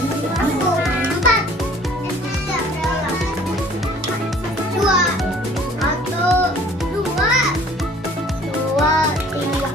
Empat. Dua. Satu. Dua. Dua. Tiga.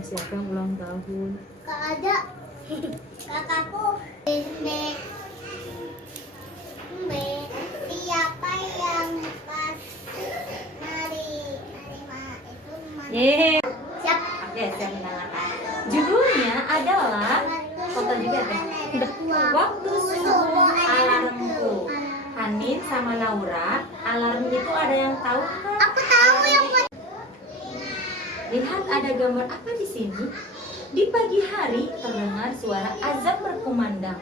Siapa yang ulang tahun? Kak ada. Kakakku. Nek. Siapa yang pas nari itu Yeay. siap. Oke, saya mendengarkan. Judulnya adalah foto juga kan? Waktu subuh alarmku. Hanin sama Laura, alarm itu ada yang tahu kan? Aku tahu yang Lihat ada gambar apa di sini? Di pagi hari terdengar suara azan berkumandang.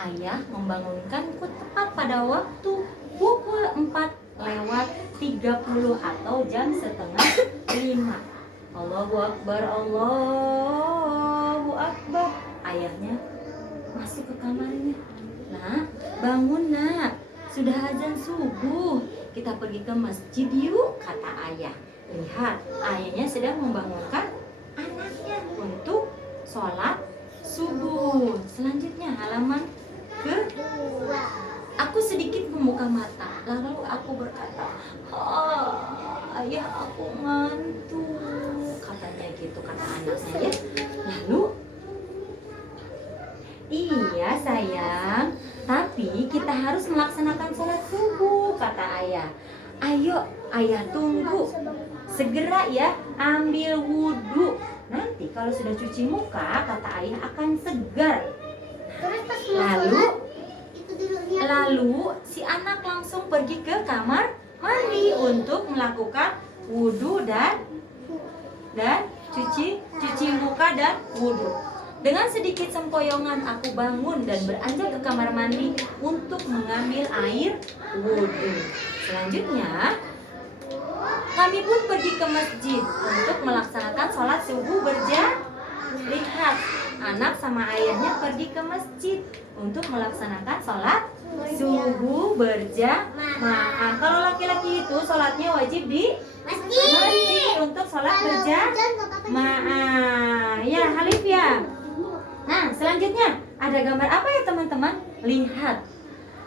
Ayah membangunkanku tepat pada waktu pukul 4:30 atau jam setengah 5. Allahu Akbar, Allahu Akbar. Ayahnya masuk ke kamarnya. Nak, bangun nak. Sudah azan subuh. Kita pergi ke masjid yuk, kata ayah. Lihat, ayahnya sedang membangunkan anaknya untuk sholat subuh. Selanjutnya halaman kedua. Aku sedikit membuka mata, lalu aku berkata, ayah aku ngantuk, katanya gitu, kata anaknya ya. Lalu, iya sayang, tapi kita harus melaksanakan sholat subuh, kata ayah. Ayo, ayah tunggu. Segera ya, ambil wudhu. Nanti kalau sudah cuci muka, kata ayah akan segar. Lalu si anak langsung pergi ke kamar mandi untuk melakukan wudhu dan cuci muka dan wudhu. Dengan sedikit sempoyongan aku bangun dan beranjak ke kamar mandi untuk mengambil air wudhu. Selanjutnya kami pun pergi ke masjid untuk melaksanakan sholat subuh berjamaah. Lihat, anak sama ayahnya pergi ke masjid untuk melaksanakan sholat subuh berjamaah. Kalau laki-laki itu sholatnya wajib di masjid untuk sholat berjamaah. Ya, Nah, selanjutnya ada gambar apa ya teman-teman? Lihat.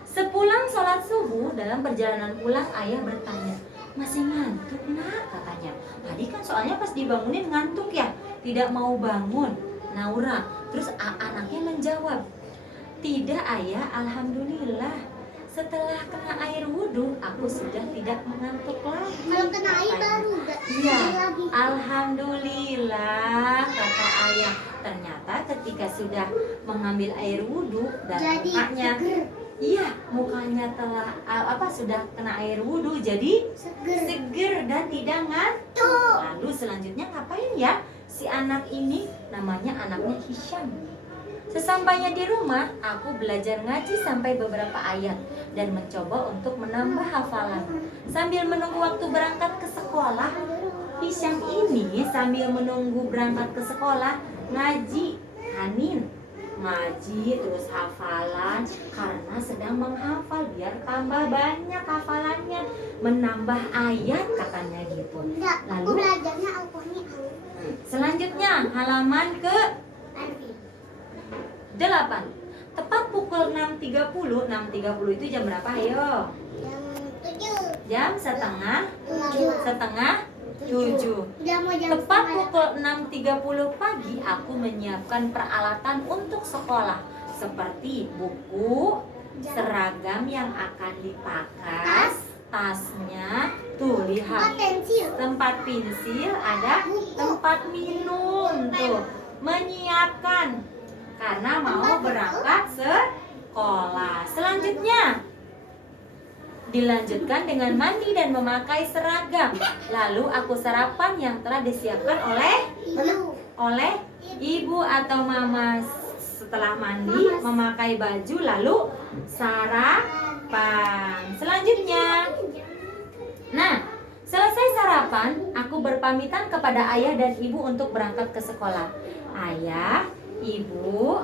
Sepulang sholat subuh, dalam perjalanan pulang ayah bertanya, masih ngantuk nak? Katanya. Tadi kan soalnya pas dibangunin ngantuk ya, tidak mau bangun. Naura. Terus anaknya menjawab, tidak ayah, alhamdulillah. Setelah kena air wudhu, aku sudah tidak mengantuk lagi. Kalau kena air Katanya. baru nggak Iya, lagi. alhamdulillah kata ayah. Ternyata ketika sudah mengambil air wudhu dan Jadi mukanya, seger. iya mukanya telah sudah kena air wudhu, jadi Seger. seger dan tidak ngantuk. Lalu selanjutnya ngapain ya si anak ini? Namanya anaknya Hisham. Sesampainya di rumah, aku belajar ngaji sampai beberapa ayat dan mencoba untuk menambah hafalan. Sambil menunggu waktu berangkat ke sekolah, Hisham ini sambil menunggu berangkat ke sekolah ngaji, Hanin. Ngaji terus hafalan karena sedang menghafal biar tambah banyak hafalannya, menambah ayat katanya gitu. Enggak, aku Lalu belajarnya Al-Qur'an. selanjutnya halaman ke 8. Tepat pukul 6.30. 6.30 itu jam berapa? Ayo. Jam 7. Jam setengah 7. Udah mau jam Tepat setengah. pukul 6.30 pagi aku menyiapkan peralatan untuk sekolah seperti buku, seragam yang akan dipakai, tasnya, tuh lihat, tempat pensil, ada tempat minum tuh, menyiapkan karena mau berangkat sekolah. Selanjutnya dilanjutkan dengan mandi dan memakai seragam. Lalu aku sarapan yang telah disiapkan oleh ibu atau mama. Setelah mandi, memakai baju, lalu sarapan. Selanjutnya, nah, selesai sarapan, aku berpamitan kepada ayah dan ibu untuk berangkat ke sekolah. Ayah, ibu,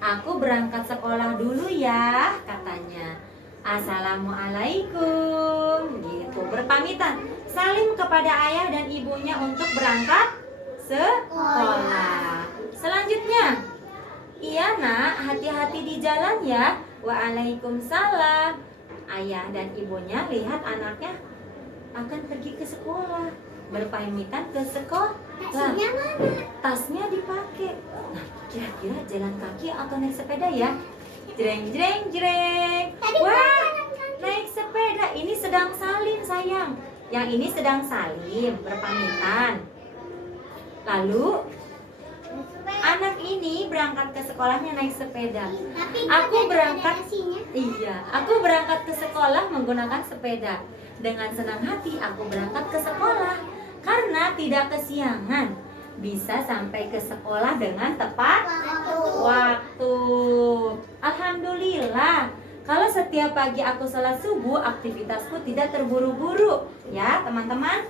aku berangkat sekolah dulu ya, katanya. Assalamualaikum, gitu, berpamitan, salim kepada ayah dan ibunya untuk berangkat sekolah. Selanjutnya, iya nak, hati-hati di jalan ya. Waalaikumsalam. Ayah dan ibunya lihat anaknya akan pergi ke sekolah, berpamitan ke sekolah. Tasnya mana? Tasnya dipakai. Nah, kira-kira jalan kaki atau naik sepeda ya? Jreng jreng jreng. Wah, naik sepeda. Ini sedang salim sayang. Yang ini sedang salim, berpamitan. Lalu anak ini berangkat ke sekolahnya naik sepeda. Tapi Aku ada berangkat. nasinya. Iya, aku berangkat ke sekolah menggunakan sepeda. Dengan senang hati aku berangkat ke sekolah karena tidak kesiangan. Bisa sampai ke sekolah dengan tepat waktu. Alhamdulillah. Kalau setiap pagi aku sholat subuh, aktivitasku tidak terburu-buru, ya teman-teman.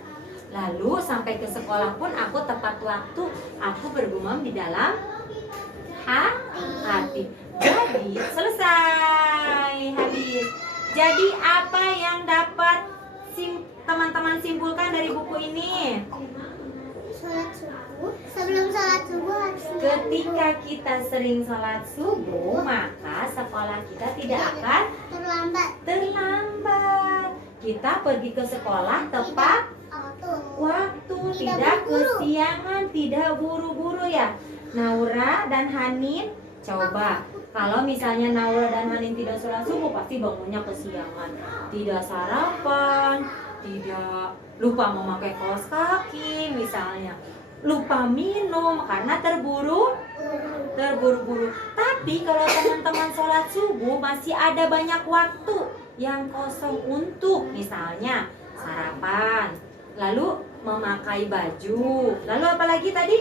Lalu sampai ke sekolah pun aku tepat waktu. Aku bergumam di dalam hati. Jadi selesai, habis. Jadi apa yang dapat teman-teman simpulkan dari buku ini? Sholat subuh. Sebelum sholat subuh harus Ketika kita sering sholat subuh, maka sekolah kita tidak akan terlambat. Kita pergi ke sekolah tepat waktu, tidak kesiangan, tidak buru-buru ya. Naura dan Hanin, coba kalau misalnya Naura dan Hanin tidak sholat subuh, pasti bangunnya kesiangan, tidak sarapan, tidak, lupa memakai kaos kaki misalnya, lupa minum karena terburu-buru. Tapi kalau teman-teman sholat subuh masih ada banyak waktu yang kosong untuk misalnya sarapan, lalu memakai baju, lalu apalagi tadi?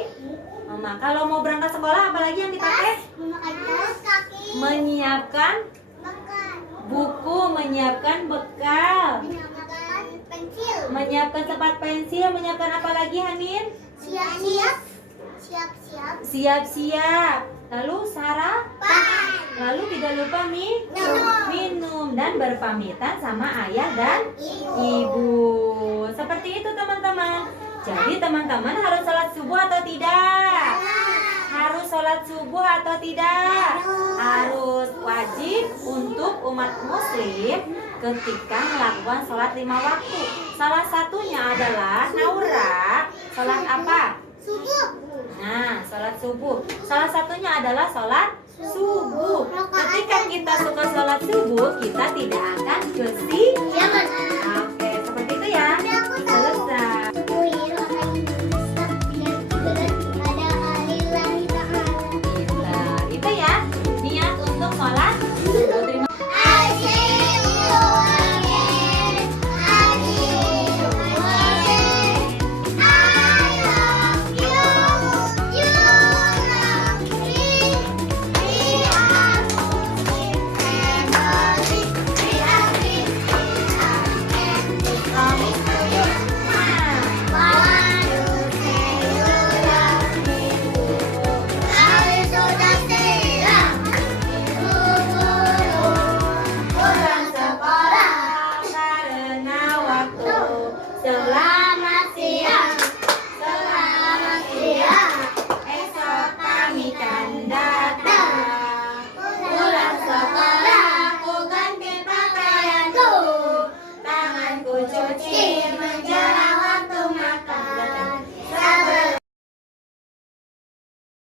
Kalau mau berangkat sekolah apalagi yang dipakai? memakai kaos kaki, Menyiapkan makan, buku, menyiapkan bekal, menyiapkan pensil, menyiapkan tempat pensil, menyiapkan apa lagi Hanin? siap-siap, Siap-siap. Lalu pan, lalu tidak lupa minum dan berpamitan sama ayah dan ibu. Seperti itu teman-teman. Jadi teman-teman harus sholat subuh atau tidak? Harus sholat sholat subuh atau tidak? Harus. Wajib untuk umat muslim ketika melakukan sholat 5 waktu. Salah satunya adalah Naura. Sholat apa? Subuh. Nah, sholat subuh. Salah satunya adalah sholat subuh. Ketika kita suka sholat subuh, kita tidak akan kesiangan.